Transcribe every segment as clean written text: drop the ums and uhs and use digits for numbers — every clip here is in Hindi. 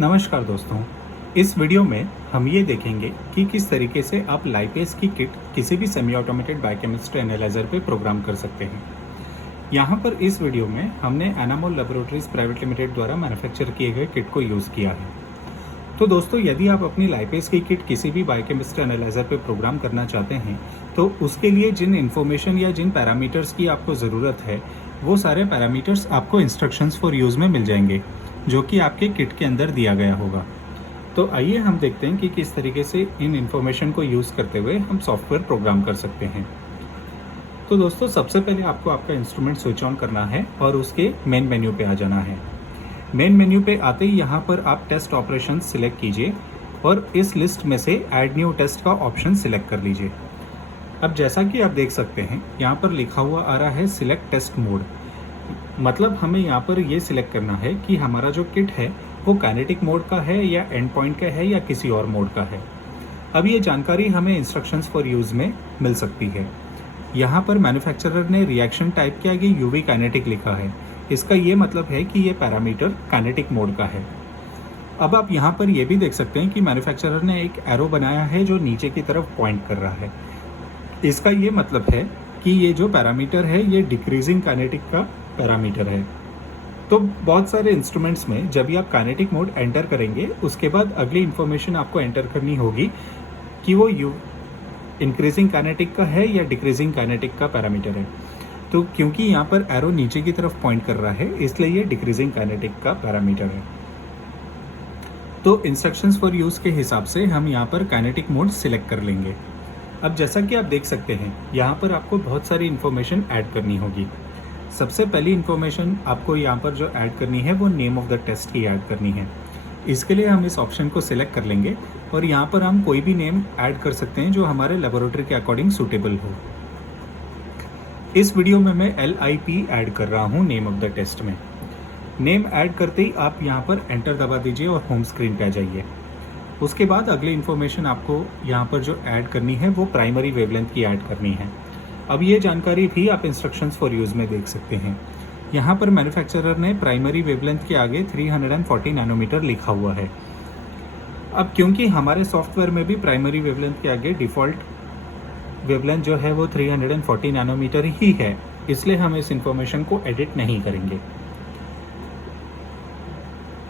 नमस्कार दोस्तों। इस वीडियो में हम ये देखेंगे कि किस तरीके से आप लाइपेस की किट किसी भी सेमी ऑटोमेटेड बायोकेमिस्ट्री एनालाइजर पे प्रोग्राम कर सकते हैं। यहाँ पर इस वीडियो में हमने एनामोल लैबोरेटरीज प्राइवेट लिमिटेड द्वारा मैन्युफैक्चर किए गए किट को यूज़ किया है। तो दोस्तों, यदि आप अपनी लाइपेस की किट किसी भी बायोकेमिस्ट्री एनालाइजर पे प्रोग्राम करना चाहते हैं तो उसके लिए जिन इन्फॉर्मेशन या जिन पैरामीटर्स की आपको ज़रूरत है वो सारे पैरामीटर्स आपको इंस्ट्रक्शंस फॉर यूज़ में मिल जाएंगे, जो कि आपके किट के अंदर दिया गया होगा। तो आइए हम देखते हैं कि किस तरीके से इन इन्फॉर्मेशन को यूज़ करते हुए हम सॉफ्टवेयर प्रोग्राम कर सकते हैं। तो दोस्तों, सबसे पहले आपको आपका इंस्ट्रूमेंट स्विच ऑन करना है और उसके मेन मेन्यू पे आ जाना है। मेन मेन्यू पे आते ही यहाँ पर आप टेस्ट ऑपरेशन सिलेक्ट कीजिए और इस लिस्ट में से ऐड न्यू टेस्ट का ऑप्शन सिलेक्ट कर लीजिए। अब जैसा कि आप देख सकते हैं, यहाँ पर लिखा हुआ आ रहा है सिलेक्ट टेस्ट मोड। मतलब हमें यहाँ पर ये सिलेक्ट करना है कि हमारा जो किट है वो काइनेटिक मोड का है या एंड पॉइंट का है या किसी और मोड का है। अब ये जानकारी हमें इंस्ट्रक्शंस फॉर यूज़ में मिल सकती है। यहाँ पर मैन्युफैक्चरर ने रिएक्शन टाइप के आगे यूवी काइनेटिक लिखा है। इसका ये मतलब है कि ये पैरामीटर काइनेटिक मोड का है। अब आप यहाँ पर ये भी देख सकते हैं कि मैन्युफैक्चरर ने एक एरो बनाया है जो नीचे की तरफ पॉइंट कर रहा है। इसका ये मतलब है कि ये जो पैरामीटर है ये डिक्रीजिंग काइनेटिक का पैरामीटर है। तो बहुत सारे इंस्ट्रूमेंट्स में जब भी आप काइनेटिक मोड एंटर करेंगे उसके बाद अगली इन्फॉर्मेशन आपको एंटर करनी होगी कि वो इंक्रीजिंग काइनेटिक का है या डिक्रीजिंग काइनेटिक का पैरामीटर है। तो क्योंकि यहाँ पर एरो नीचे की तरफ पॉइंट कर रहा है इसलिए ये डिक्रीजिंग काइनेटिक का पैरामीटर है। तो इंस्ट्रक्शंस फॉर यूज़ के हिसाब से हम यहाँ पर काइनेटिक मोड सिलेक्ट कर लेंगे। अब जैसा कि आप देख सकते हैं, यहाँ पर आपको बहुत सारी इन्फॉर्मेशन ऐड करनी होगी। सबसे पहली इन्फॉर्मेशन आपको यहाँ पर जो ऐड करनी है वो नेम ऑफ द टेस्ट की ऐड करनी है। इसके लिए हम इस ऑप्शन को सिलेक्ट कर लेंगे और यहाँ पर हम कोई भी नेम ऐड कर सकते हैं जो हमारे लेबोरेटरी के अकॉर्डिंग सूटेबल हो। इस वीडियो में मैं LIP ऐड कर रहा हूँ नेम ऑफ द टेस्ट में। नेम ऐड करते ही आप यहाँ पर एंटर दबा दीजिए और होम स्क्रीन पे आ जाइए। उसके बाद अगली इन्फॉर्मेशन आपको यहाँ पर जो ऐड करनी है वो प्राइमरी वेवलेंथ की ऐड करनी है। अब ये जानकारी भी आप इंस्ट्रक्शंस फॉर यूज़ में देख सकते हैं। यहाँ पर मैन्युफैक्चरर ने प्राइमरी वेवलेंथ के आगे 340 नैनोमीटर लिखा हुआ है। अब क्योंकि हमारे सॉफ्टवेयर में भी प्राइमरी वेवलेंथ के आगे डिफ़ॉल्ट वेवलेंथ जो है वो 340 नैनोमीटर ही है, इसलिए हम इस इंफॉर्मेशन को एडिट नहीं करेंगे।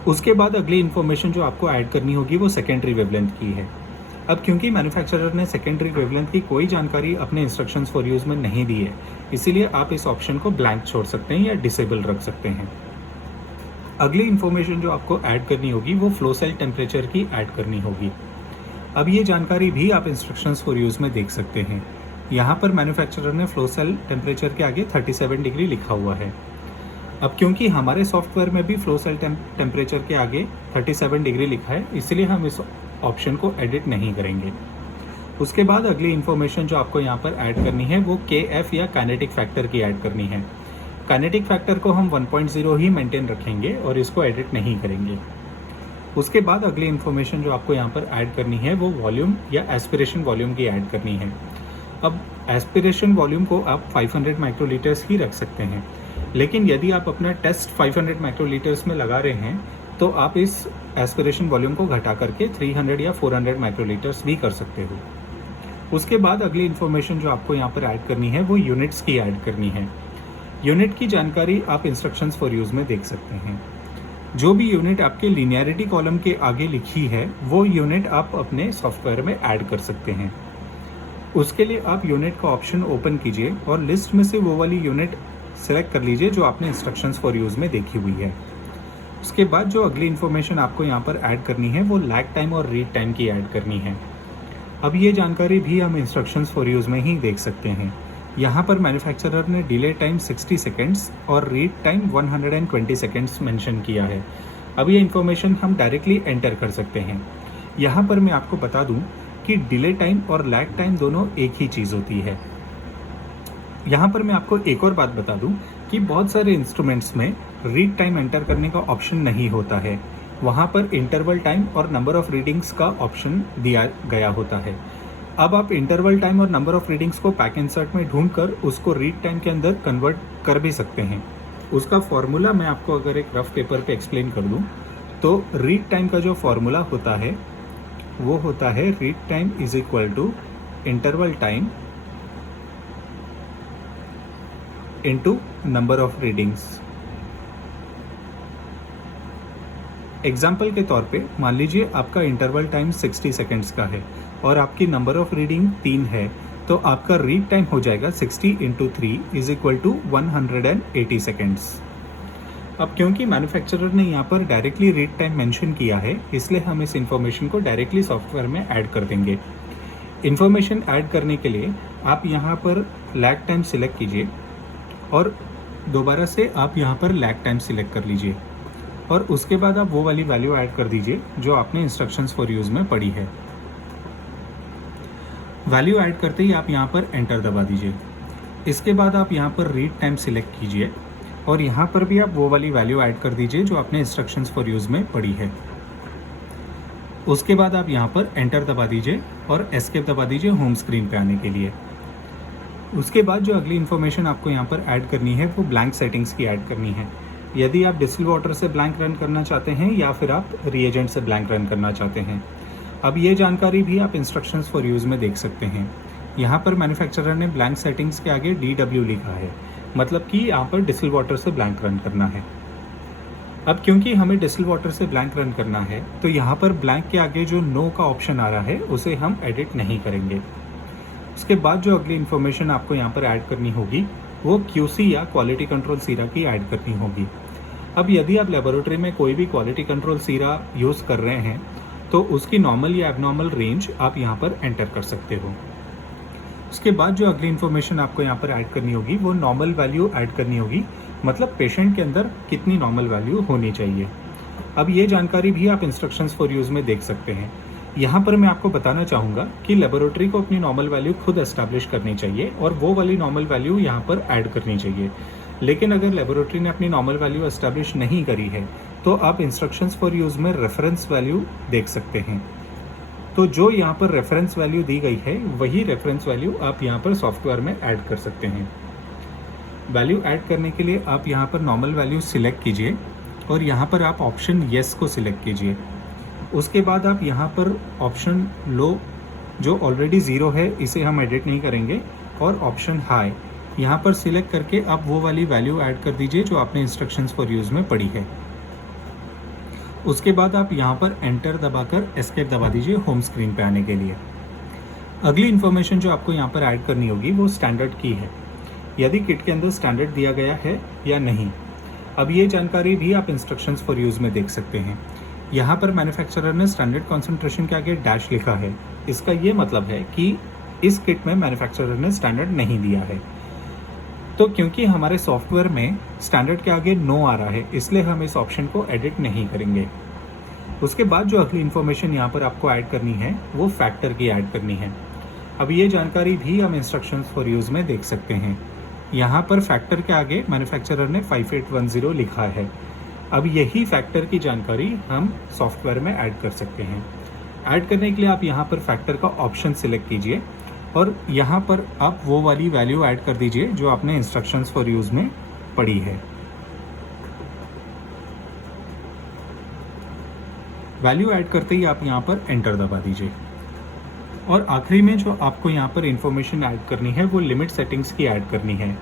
उसके बाद अगली इन्फॉर्मेशन जो आपको ऐड करनी होगी वो सेकेंडरी वेवलेंथ की है। अब क्योंकि मैन्युफैक्चरर ने सेकेंडरी वेवलेंथ की कोई जानकारी अपने इंस्ट्रक्शंस फॉर यूज़ में नहीं दी है, इसीलिए आप इस ऑप्शन को ब्लैंक छोड़ सकते हैं या डिसेबल रख सकते हैं। अगली इन्फॉर्मेशन जो आपको ऐड करनी होगी वो फ्लो सेल टेम्परेचर की ऐड करनी होगी। अब ये जानकारी भी आप इंस्ट्रक्शंस फॉर यूज़ में देख सकते हैं। यहाँ पर मैन्युफैक्चरर ने फ्लो सेल टेम्परेचर के आगे 37 डिग्री लिखा हुआ है। अब क्योंकि हमारे सॉफ्टवेयर में भी फ्लो सेल टेम्परेचर के आगे 37 डिग्री लिखा है, इसलिए हम इस ऑप्शन को एडिट नहीं करेंगे। उसके बाद अगली इन्फॉर्मेशन जो आपको यहाँ पर ऐड करनी है वो KF या काइनेटिक फैक्टर की ऐड करनी है। काइनेटिक फैक्टर को हम 1.0 ही मेंटेन रखेंगे और इसको एडिट नहीं करेंगे। उसके बाद अगली इन्फॉर्मेशन जो आपको यहाँ पर ऐड करनी है वो वॉल्यूम या एस्पिरेशन वॉल्यूम की ऐड करनी है। अब एस्पिरेशन वॉल्यूम को आप 500 माइक्रोलीटर्स ही रख सकते हैं, लेकिन यदि आप अपना टेस्ट 500 माइक्रोलीटर्स में लगा रहे हैं तो आप इस एस्पिरेशन वॉल्यूम को घटा करके 300 या 400 माइक्रोलीटर्स भी कर सकते हो। उसके बाद अगली इन्फॉर्मेशन जो आपको यहाँ पर ऐड करनी है वो यूनिट्स की ऐड करनी है। यूनिट की जानकारी आप इंस्ट्रक्शंस फॉर यूज़ में देख सकते हैं। जो भी यूनिट आपके लीनियरिटी कॉलम के आगे लिखी है वो यूनिट आप अपने सॉफ्टवेयर में ऐड कर सकते हैं। उसके लिए आप यूनिट का ऑप्शन ओपन कीजिए और लिस्ट में से वो वाली यूनिट सेलेक्ट कर लीजिए जो आपने इंस्ट्रक्शंस फॉर यूज़ में देखी हुई है। उसके बाद जो अगली इन्फॉर्मेशन आपको यहाँ पर ऐड करनी है वो लैग टाइम और रीड टाइम की ऐड करनी है। अब ये जानकारी भी हम इंस्ट्रक्शंस फॉर यूज़ में ही देख सकते हैं। यहाँ पर मैन्युफैक्चरर ने डिले टाइम 60 सेकेंड्स और रीड टाइम 120 सेकेंड्स मेंशन किया है। अब ये इन्फॉर्मेशन हम डायरेक्टली एंटर कर सकते हैं। यहाँ पर मैं आपको बता दूँ कि डिले टाइम और लैग टाइम दोनों एक ही चीज़ होती है। यहाँ पर मैं आपको एक और बात बता दूँ कि बहुत सारे इंस्ट्रूमेंट्स में रीड टाइम एंटर करने का ऑप्शन नहीं होता है। वहाँ पर इंटरवल टाइम और नंबर ऑफ रीडिंग्स का ऑप्शन दिया गया होता है। अब आप इंटरवल टाइम और नंबर ऑफ रीडिंग्स को पैक इंसर्ट में ढूंढकर उसको रीड टाइम के अंदर कन्वर्ट कर भी सकते हैं। उसका फॉर्मूला मैं आपको अगर एक रफ पेपर पे एक्सप्लेन कर दूं तो रीड टाइम का जो फॉर्मूला होता है वो होता है read time is equal to interval time into number of readings. Example के तौर पे मान लीजिए आपका इंटरवल टाइम 60 सेकेंड्स का है और आपकी नंबर ऑफ रीडिंग 3 है, तो आपका रीड टाइम हो जाएगा 60 into 3 is equal to 180 seconds. अब क्योंकि मैन्युफैक्चरर ने यहाँ पर डायरेक्टली रीड टाइम मेंशन किया है, इसलिए हम इस इंफॉर्मेशन को डायरेक्टली सॉफ्टवेयर में ऐड कर देंगे। इंफॉर्मेशन ऐड करने के लिए आप यहाँ पर लैग टाइम सिलेक्ट कीजिए और दोबारा से आप यहाँ पर लैग टाइम सिलेक्ट कर लीजिए और उसके बाद आप वो वाली वैल्यू ऐड कर दीजिए जो आपने इंस्ट्रक्शंस फॉर यूज़ में पढ़ी है। वैल्यू ऐड करते ही आप यहाँ पर एंटर दबा दीजिए। इसके बाद आप यहाँ पर रीड टाइम सिलेक्ट कीजिए और यहाँ पर भी आप वो वाली वैल्यू ऐड कर दीजिए जो आपने इंस्ट्रक्शंस फॉर यूज़ में पढ़ी है। उसके बाद आप यहाँ पर एंटर दबा दीजिए और एस्केप दबा दीजिए होम स्क्रीन पे आने के लिए। उसके बाद जो अगली इन्फॉर्मेशन आपको यहाँ पर ऐड करनी है वो ब्लैंक सेटिंग्स की ऐड करनी है। यदि आप डिस्टिल वाटर से ब्लैंक रन करना चाहते हैं या फिर आप रिएजेंट से ब्लैंक रन करना चाहते हैं, अब ये जानकारी भी आप इंस्ट्रक्शंस फॉर यूज़ में देख सकते हैं। यहाँ पर मैन्युफैक्चरर ने ब्लैंक सेटिंग्स के आगे DW लिखा है, मतलब कि यहाँ पर डिस्टिल वाटर से ब्लैंक रन करना है। अब क्योंकि हमें डिस्टिल वाटर से ब्लैंक रन करना है, तो यहाँ पर ब्लैंक के आगे जो नो का ऑप्शन आ रहा है उसे हम एडिट नहीं करेंगे। उसके बाद जो अगली इन्फॉर्मेशन आपको यहाँ पर ऐड करनी होगी वो QC या क्वालिटी कंट्रोल सीरा की ऐड करनी होगी। अब यदि आप लेबोरेटरी में कोई भी क्वालिटी कंट्रोल सीरा यूज़ कर रहे हैं तो उसकी नॉर्मल या एबनॉर्मल रेंज आप यहाँ पर एंटर कर सकते हो। उसके बाद जो अगली इन्फॉर्मेशन आपको यहाँ पर ऐड करनी होगी वो नॉर्मल वैल्यू ऐड करनी होगी, मतलब पेशेंट के अंदर कितनी नॉर्मल वैल्यू होनी चाहिए। अब ये जानकारी भी आप इंस्ट्रक्शंस फॉर यूज़ में देख सकते हैं। यहाँ पर मैं आपको बताना चाहूँगा कि लेबोरेटरी को अपनी नॉर्मल वैल्यू खुद एस्टैब्लिश करनी चाहिए और वो वाली नॉर्मल वैल्यू यहाँ पर ऐड करनी चाहिए। लेकिन अगर लेबोरेटरी ने अपनी नॉर्मल वैल्यू एस्टैब्लिश नहीं करी है तो आप इंस्ट्रक्शंस फॉर यूज़ में रेफरेंस वैल्यू देख सकते हैं। तो जो यहाँ पर रेफरेंस वैल्यू दी गई है वही रेफरेंस वैल्यू आप यहाँ पर सॉफ्टवेयर में ऐड कर सकते हैं। वैल्यू ऐड करने के लिए आप यहाँ पर नॉर्मल वैल्यू सिलेक्ट कीजिए और यहाँ पर आप ऑप्शन येस को सिलेक्ट कीजिए। उसके बाद आप यहाँ पर ऑप्शन लो जो ऑलरेडी 0 है इसे हम एडिट नहीं करेंगे और ऑप्शन हाई यहाँ पर सिलेक्ट करके आप वो वाली वैल्यू ऐड कर दीजिए जो आपने इंस्ट्रक्शंस फॉर यूज़ में पढ़ी है। उसके बाद आप यहाँ पर एंटर दबाकर एस्केप दबा दीजिए होम स्क्रीन पे आने के लिए। अगली इन्फॉर्मेशन जो आपको यहाँ पर ऐड करनी होगी वो स्टैंडर्ड की है, यदि किट के अंदर स्टैंडर्ड दिया गया है या नहीं। अब ये जानकारी भी आप इंस्ट्रक्शंस फॉर यूज़ में देख सकते हैं। यहाँ पर मैन्युफैक्चरर ने स्टैंडर्ड कॉन्सेंट्रेशन के आगे डैश लिखा है। इसका ये मतलब है कि इस किट में मैन्युफैक्चरर ने स्टैंडर्ड नहीं दिया है। तो क्योंकि हमारे सॉफ्टवेयर में स्टैंडर्ड के आगे नो आ रहा है, इसलिए हम इस ऑप्शन को एडिट नहीं करेंगे। उसके बाद जो अगली इन्फॉर्मेशन यहाँ पर आपको ऐड करनी है वो फैक्टर की ऐड करनी है। अब ये जानकारी भी हम इंस्ट्रक्शंस फॉर यूज़ में देख सकते हैं। यहाँ पर फैक्टर के आगे मैन्युफैक्चरर ने 5810 लिखा है। अब यही फैक्टर की जानकारी हम सॉफ्टवेयर में ऐड कर सकते हैं। ऐड करने के लिए आप यहाँ पर फैक्टर का ऑप्शन सिलेक्ट कीजिए और यहाँ पर आप वो वाली वैल्यू ऐड कर दीजिए जो आपने इंस्ट्रक्शंस फॉर यूज़ में पढ़ी है। वैल्यू ऐड करते ही आप यहाँ पर एंटर दबा दीजिए और आखिरी में जो आपको यहाँ पर इंफॉर्मेशन ऐड करनी है वो लिमिट सेटिंग्स की ऐड करनी है।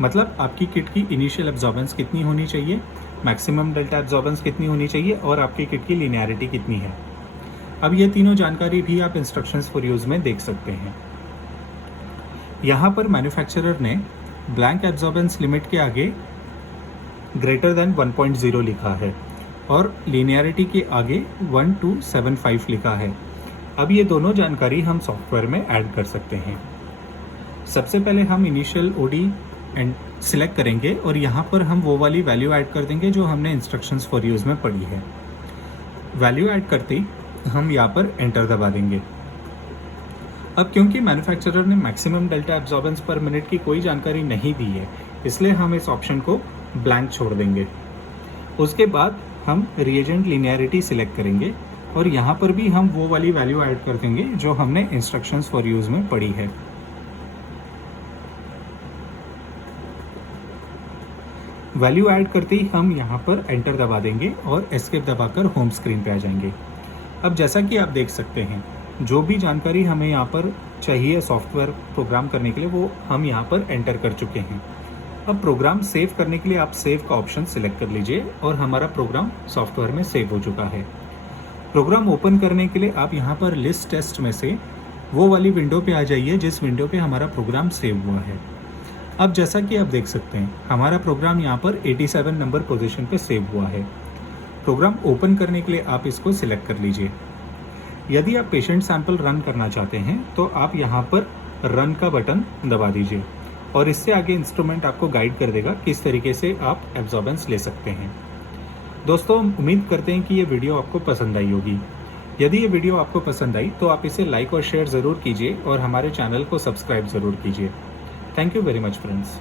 मतलब आपकी किट की इनिशियल एब्जॉर्बेंस कितनी होनी चाहिए, मैक्सिमम डेल्टा एब्जॉर्बेंस कितनी होनी चाहिए और आपकी किट की लिनियरिटी कितनी है। अब ये तीनों जानकारी भी आप इंस्ट्रक्शंस फॉर यूज़ में देख सकते हैं। यहाँ पर मैन्युफैक्चरर ने ब्लैंक एब्जॉर्बेंस लिमिट के आगे ग्रेटर देन 1.0 लिखा है और लीनियरिटी के आगे 1275 लिखा है। अब ये दोनों जानकारी हम सॉफ्टवेयर में ऐड कर सकते हैं। सबसे पहले हम इनिशियल ओडी एंड सिलेक्ट करेंगे और यहाँ पर हम वो वाली वैल्यू ऐड कर देंगे जो हमने इंस्ट्रक्शंस फॉर यूज़ में पढ़ी है। वैल्यू ऐड करते ही हम यहाँ पर एंटर दबा देंगे। अब क्योंकि मैन्युफैक्चरर ने मैक्सिमम डेल्टा एब्जॉर्बेंस पर मिनट की कोई जानकारी नहीं दी है, इसलिए हम इस ऑप्शन को ब्लैंक छोड़ देंगे। उसके बाद हम रिएजेंट लिनियरिटी सिलेक्ट करेंगे और यहाँ पर भी हम वो वाली वैल्यू ऐड कर देंगे जो हमने इंस्ट्रक्शंस फॉर यूज़ में पढ़ी है। वैल्यू ऐड करते ही हम यहाँ पर एंटर दबा देंगे और एस्केप दबाकर होम स्क्रीन पे आ जाएंगे। अब जैसा कि आप देख सकते हैं, जो भी जानकारी हमें यहाँ पर चाहिए सॉफ्टवेयर प्रोग्राम करने के लिए वो हम यहाँ पर एंटर कर चुके हैं। अब प्रोग्राम सेव करने के लिए आप सेव का ऑप्शन सिलेक्ट कर लीजिए और हमारा प्रोग्राम सॉफ्टवेयर में सेव हो चुका है। प्रोग्राम ओपन करने के लिए आप यहाँ पर लिस्ट टेस्ट में से वो वाली विंडो पे आ जाइए जिस विंडो पे हमारा प्रोग्राम सेव हुआ है। अब जैसा कि आप देख सकते हैं, हमारा प्रोग्राम यहाँ पर 87 नंबर पोजीशन पे सेव हुआ है। प्रोग्राम ओपन करने के लिए आप इसको सिलेक्ट कर लीजिए। यदि आप पेशेंट सैंपल रन करना चाहते हैं तो आप यहाँ पर रन का बटन दबा दीजिए और इससे आगे इंस्ट्रूमेंट आपको गाइड कर देगा किस तरीके से आप एब्जॉर्बेंस ले सकते हैं। दोस्तों, उम्मीद करते हैं कि ये वीडियो आपको पसंद आई होगी। यदि ये वीडियो आपको पसंद आई तो आप इसे लाइक और शेयर ज़रूर कीजिए और हमारे चैनल को सब्सक्राइब ज़रूर कीजिए। Thank you very much friends.